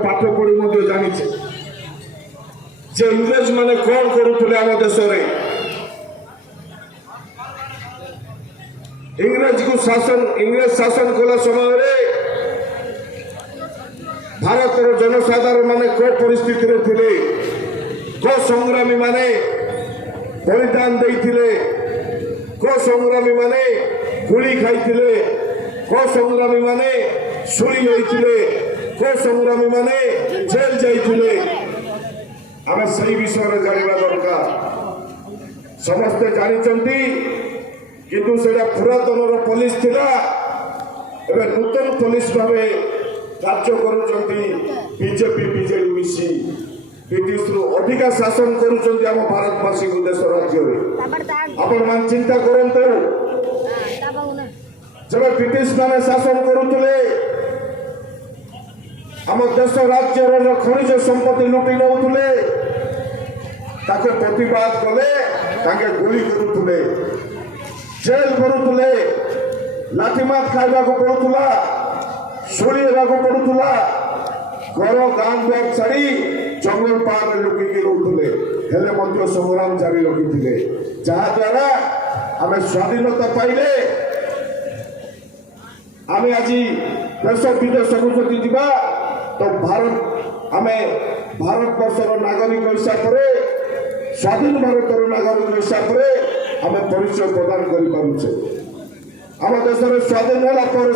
पाठ पढ़ी जानी इंग्रेज माने कौन करुले आम देश इंग्रेज शासन कला समय भारत जनसाधारण माने को परिस्थिति थे को संग्रामी माने बलिदान देइथिले को संग्रामी माने गुली खाइथिले को संग्रामी माने सुरी होइथिले को संग्रामी माने जेल जाइथिले आमे सही विषय जानिबा दरकार समस्ते जानिचंती किंतु सेटा पुरातन पुलिस थिला एबे नूतन पुलिस भावे कार्य करूचंती बीजेपी बीजेडी मिसी ब्रिटिश अधिका शासन करूचंती आम भारतवासी देश राज्य आपण मान चिंता करंतु जब ब्रिटिश माने शासन करूले आम देश राज्य खनिज संपत्ति लुटि नौले ताको प्रतिवाद कले ताके गुली करूले जेल करूले लाठीमार खाइबा को पड़ुला सुरी हेबाको पड़ुला घर गाँ ब्याग छाड़ी जंगल पार लुकिकी रोले हेले मध्य संग्राम जारी रखिथिले जहाँ द्वारा आमे स्वाधीनता पाइले आमे आज देश विदेश को जदि जीवा तो भारत आमे भारत वर्षर नागरिक हिसाब से स्वाधीन भारतर नागरिक हिसाब से आमे परिचय प्रदान करि पारुछे आम देश स्वाधीन होला पर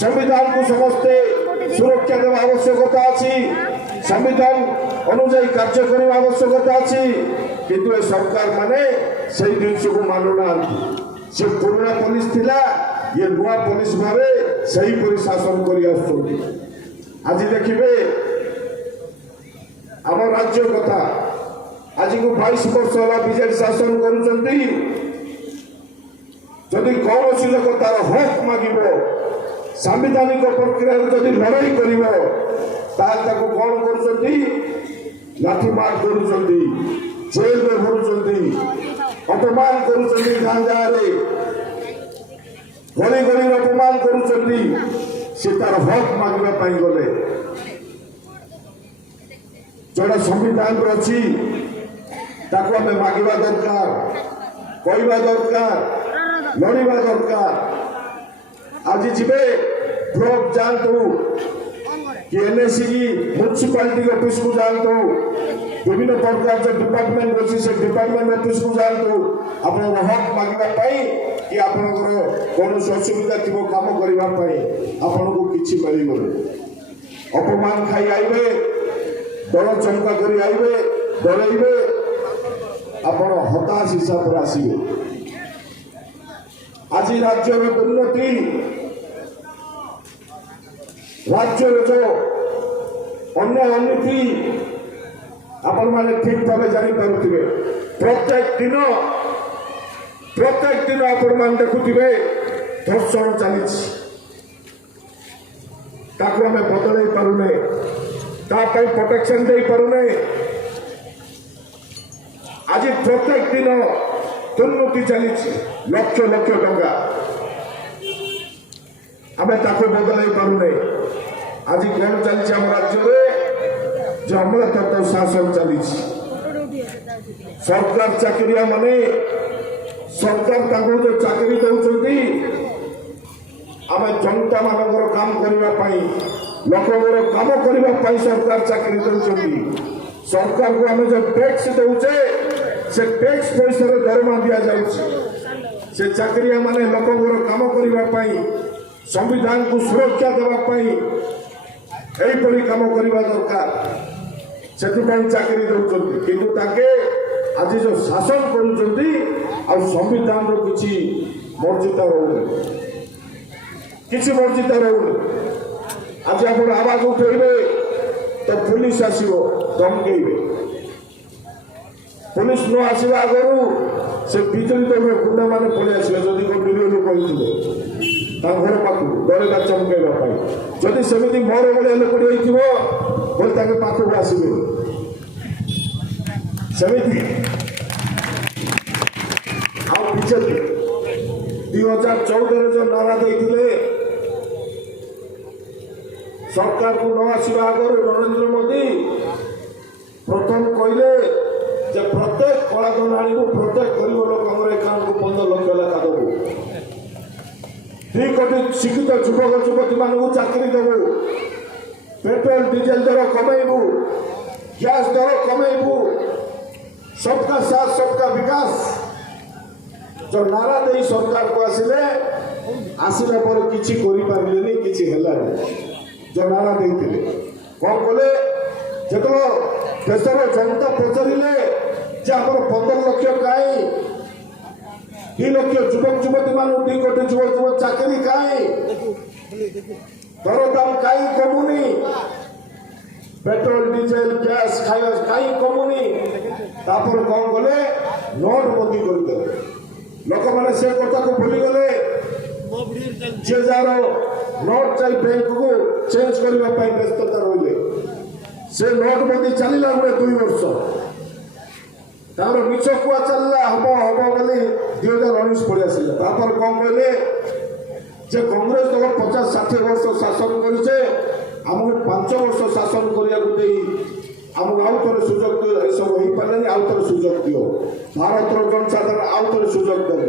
संविधान को समस्ते सुरक्षा देवा आवश्यकता अच्छी संविधान अनुजाई कार्य करने आवश्यकता अच्छी किंतु ए सरकार माने सही जिनस को मानुना से पुराना पुलिस थिला ये नुआ पुलिस भावे सही परि शासन करि आसुछन्ति आज देखिबे आम राज्य कथा आज को 22 वर्ष होला बीजेपी शासन करूछन्ति जदि कौन सी लोक तार हक मागिबो संवैधानिक प्रक्रिया जदि लड़ाई कर कौन कर लाठीमार कर जेल में भरुंट अपमान कर गाँ गाँव गली गली अपमान कर तार हक मांगवाई गले जोड़ा संविधान अच्छी आम मांगवा दरकार कहवा दरकार लड़वा दरकार आज जीवे ब्लॉक जानतु कि एनएससी की म्युनिसिपालिटी ऑफिस को जानतु विभिन्न प्रकार जो डिपार्टमेंट अच्छी से डिपार्टमेंट ऑफिस को जानतु आप हक मांगवाई कि आप कौन असुविधा थी कम करने आपन को किसी मिल अपमान खाई आइबे दर चमका कर आइबे डरइबे आपण हताश हिसाब से आसवे आज राज्य में उन्नति राज्य जो अन्य अनिति आपण माने ठीक भाव जानीपे प्रत्येक दिन आपण मान देखुवे धर्षण चली आम बदल पारुने प्रोटेक्शन दे पारुने आज प्रत्येक दिन दुर्नीति चली लक्ष लक्ष टंका आम बदल पारुने आज कौन चली आम राज्य जो अमलतत्व शासन चली सरकार चाकरिया माने सरकार जो चाकरी दौरान आम जनता मान काम करने लोकर काम करने सरकार चाकरी दौरान सरकार को आम जो टैक्स दौचे से टैक्स पैसा दरमा दि जाए से चाकरिया माने लोकर काम करने संविधान को सुरक्षा देवाई यहीपरि काम करने दरकार से चाकरी दौरान किंतु आज जो शासन कर संविधान किसी मर्यादा रोने किसी मर्यादा रोने आज आप आवाज उठेबे तो पुलिस आसो धमकेबे पुलिस न आसवा आगु से बिजुली दल गुंडा मैंने पलि आसे जदि कोई मिलियन लोक घर पाख डरवा चमकैवाई जदि सेमती मोर भाया लोक पाखक आसवे सेमती बीजेपी 2014 जो नारा देते सरकार को न आसवा आगर नरेंद्र मोदी प्रथम कहले जे प्रत्येक कलाधन आनी प्रत्येक गरीब लोक एकाउंट को 15 लाख लेखा देवु 2 कोटी शिक्षित युवक युवती मानक चाकरी देवु पेट्रोल डीजेल दर कमेबू गैस दर कमेबू सबका साथ सबका विकास जो नारा दे सरकार को आसिला पर किछि करि पारलेनी किछि हेलानी जो नारा देते कौन कले जब देशर जनता पचारे जे आम 15 लाख कहीं 2 लाख युवक युवती मान 2 कोटी युवक युवक चाकरी कहीं दरदाम कहीं कमुनी पेट्रोल डीजेल गैस खाଇବା कहीं कमुनी तापर कौन कले नोट बंदी करदे लोक मैंने से कथा को भूली गले जे जार नोट चाहिए बैंक को चेंज करने व्यस्तता रही से नोट बंदी चलला 2 वर्ष तार मिछ कुआ चलला हम बोली 2019 पड़े आसिला तापर कौन कहले जे कांग्रेस दल 50-60 वर्ष शासन करिছে हमको 5 वर्ष शासन करिया को देई हमको आउ थोड़े सुजोग दियो ए सब होई पाले आउ थोड़े सुजोग दियो भारत रो जनसाधारण आउ थोड़े सुजोग देले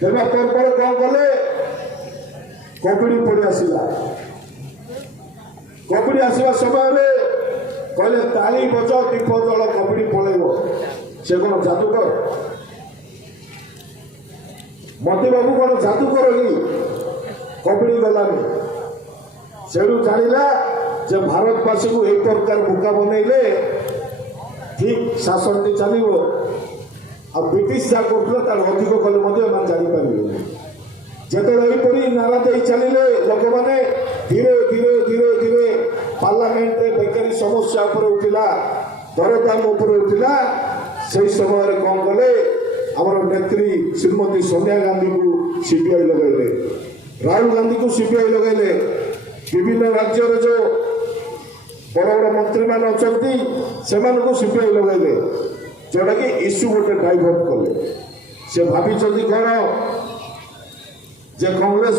देबा पर कौन कले कोविड पड़े आसिला कोविड आसिबा समय रे कहले ताली बजाओ दीप जल कोविड पळेबो से कोन जादूकर मोदी बाबू कौन जादूकर कि कोविड गलानी सेडू जानिला जे भारतवासी को एक प्रकार बुका बनइले ठीक शासन टी चलिबो आ ब्रिटिश जा करथला तार अधिक कले मध्ये मान जानि पारिबो जेते एपरी नारा दे चलिले लोक माने धीरे धीरे धीरे धीरे पार्लियामेंट रे बेकारी समस्या ऊपर उठिला दरदाम ऊपर उठिला से समय रे कोन गले हमर नेत्री श्रीमती सोनिया गांधी को सीबीआई लगाइले राहुल गांधी को सीबीआई लगाइले विभिन्न राज्य रे जो बड़ बड़ मंत्री मान अछंती सेमान को सीबीआई लगाइले जोटा कि इश्यू गोटे डाइवर्ट कले से भाभी कौन जे कांग्रेस